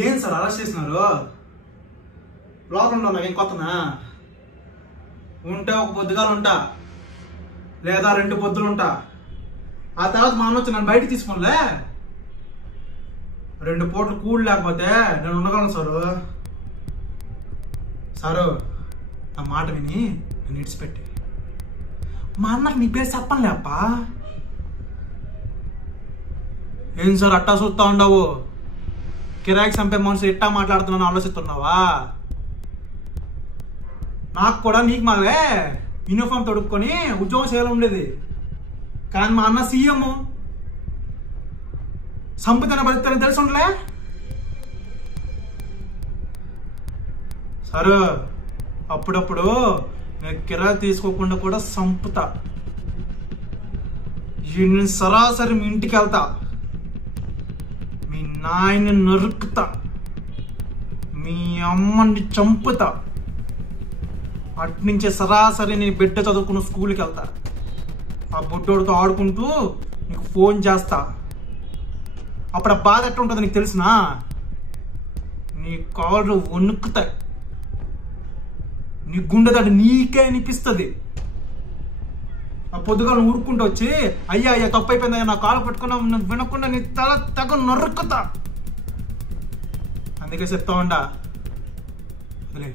ఏం sir arrest చేసినారు? లోపల ఉన్నా నాకేం కొత్తనా? ఉంటే ఒక పొద్దుగాలు ఉంటా, లేదా 2 పొద్దులు ఉంటా. ఆ తర్వాత మా అన్న వచ్చి నన్ను బయటికి తీసుకోలే. 2 పూటలు కూడు లేకపోతే నేను ఉండగలను సారు. సారు, నా మాట విని నేను ఇడిచిపెట్టి మా అన్నకి నీ పేరు చెప్పనులే అప్ప. ఏం సార్ అట్టా చూస్తా ఉండవు? కిరాయికి చంపే మనసు ఎట్టా మాట్లాడుతున్నాను ఆలోచిస్తున్నావా? నాకు కూడా నీకు మావే యూనిఫామ్ తొడుక్కొని ఉద్యోగం చేయాలని ఉండేది. కానీ మా అన్న సీఎం, సంపుతన బతుకుతారని తెలిసి ఉండలే. సరే, అప్పుడప్పుడు నేను కిరాయి తీసుకోకుండా కూడా సంపుతా. నేను సరాసరి మీ ఇంటికి వెళ్తా, మీ నాయన్ని నరుకుతా, మీ అమ్మని చంపుతా. అట్నుంచే సరాసరి నేను బిడ్డ చదువుకున్న స్కూల్కి వెళ్తా. ఆ బుడ్డోడితో ఆడుకుంటూ నీకు ఫోన్ చేస్తా. అప్పుడు ఆ బాధ ఎట్లా ఉంటుంది నీకు తెలిసినా? నీ కాళ్ళు వణుకుతాయి, నీ గుండెదాడు నీకే అనిపిస్తుంది. ఆ పొద్దుగా ఊరుకుంటూ వచ్చి అయ్యా అయ్యా తప్పు అయిపోయిందయ్యా నా కాలు పట్టుకున్నా వినకుండా నీ తల తగ్గ నరుకుతా. అందుకే చెప్తా ఉండా, వదిలే.